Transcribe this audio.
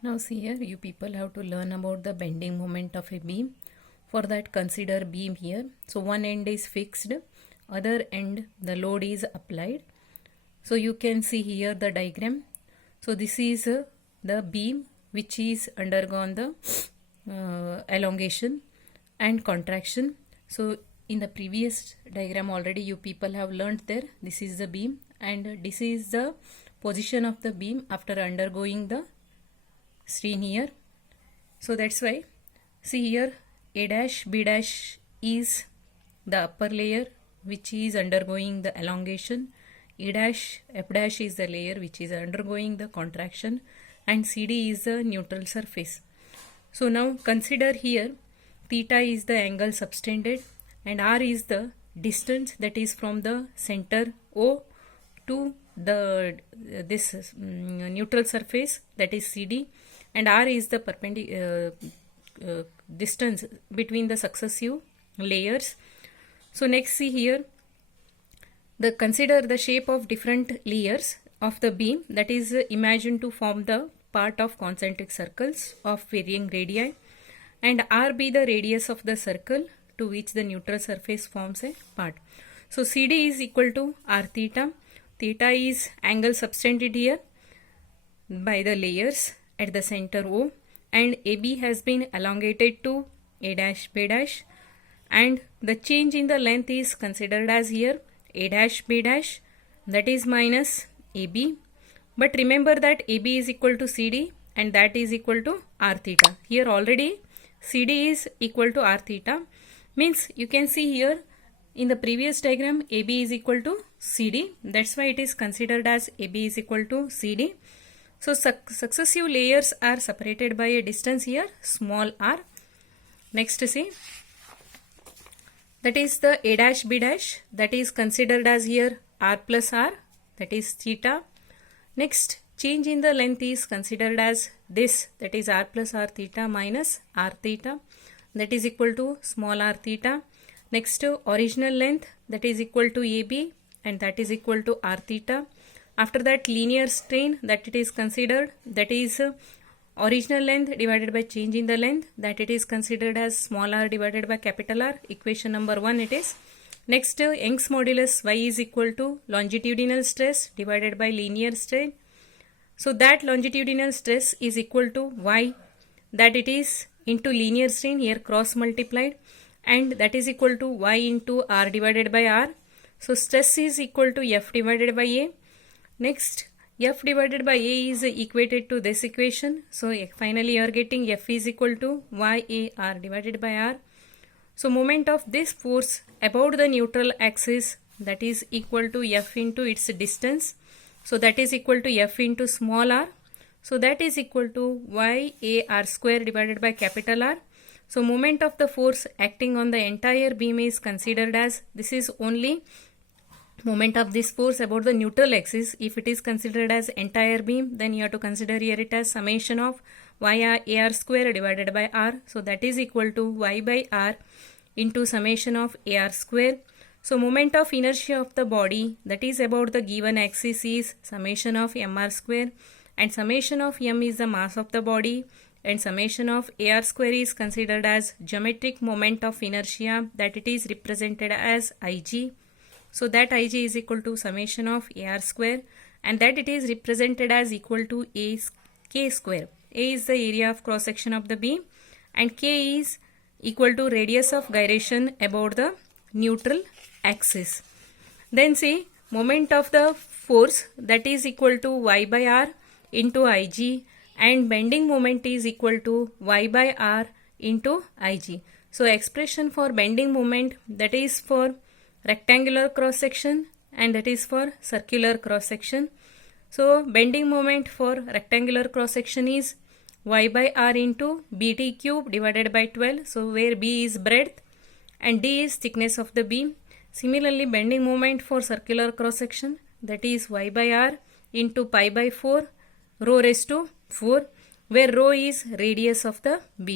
Now see here, you people have to learn about the bending moment of a beam. For that, consider beam here. So one end is fixed, other end the load is applied. So you can see here the diagram. So this is the beam which is undergone the elongation and contraction. So in the previous diagram already you people have learned there. This is the beam and this is the position of the beam after undergoing the strain here. So that's why see here A dash B dash is the upper layer which is undergoing the elongation, E dash F dash is the layer which is undergoing the contraction, and CD is the neutral surface. So now consider here theta is the angle subtended and R is the distance that is from the center O to the neutral surface, that is CD, and R is the perpendicular distance between the successive layers. So next see here, consider the shape of different layers of the beam that is imagined to form the part of concentric circles of varying radii, and R be the radius of the circle to which the neutral surface forms a part. So CD is equal to R theta. Theta is angle subtended here by the layers at the center O, and AB has been elongated to A dash B dash, and the change in the length is considered as here A dash B dash, that is minus AB. But remember that AB is equal to CD and that is equal to R theta. Here already CD is equal to R theta, means you can see here in the previous diagram AB is equal to CD. That's why it is considered as AB is equal to CD. So successive layers are separated by a distance here small r. Next see, that is the A dash B dash, that is considered as here R plus R, that is theta. Next change in the length is considered as this, that is R plus R theta minus R theta, that is equal to small r theta. Next original length, that is equal to AB and that is equal to R theta. After that linear strain that it is considered, that is original length divided by change in the length, that it is considered as small r divided by capital R. Equation number 1 it is. Next Young's modulus Y is equal to longitudinal stress divided by linear strain. So that longitudinal stress is equal to Y, that it is into linear strain here cross multiplied, and that is equal to Y into R divided by R. So stress is equal to F divided by A. Next F divided by A is equated to this equation. So finally you are getting F is equal to YAR divided by R. So moment of this force about the neutral axis, that is equal to F into its distance. So that is equal to F into small r. So that is equal to YAR square divided by capital R. So moment of the force acting on the entire beam is considered as, this is only moment of this force about the neutral axis. If it is considered as entire beam, then you have to consider here it as summation of YAR square divided by R. So that is equal to Y by R into summation of AR square. So moment of inertia of the body that is about the given axis is summation of MR square, and summation of M is the mass of the body, and summation of AR square is considered as geometric moment of inertia, that it is represented as IG. So that IG is equal to summation of AR square, and that it is represented as equal to K square. A is the area of cross section of the beam and K is equal to radius of gyration about the neutral axis. Then see moment of the force that is equal to Y by R into IG, and bending moment is equal to Y by R into IG. So expression for bending moment, that is for rectangular cross section and that is for circular cross section. So bending moment for rectangular cross section is Y by R into BT cube divided by 12. So where B is breadth and D is thickness of the beam. Similarly bending moment for circular cross section, that is Y by R into pi by 4 rho raised to 4, where rho is radius of the beam.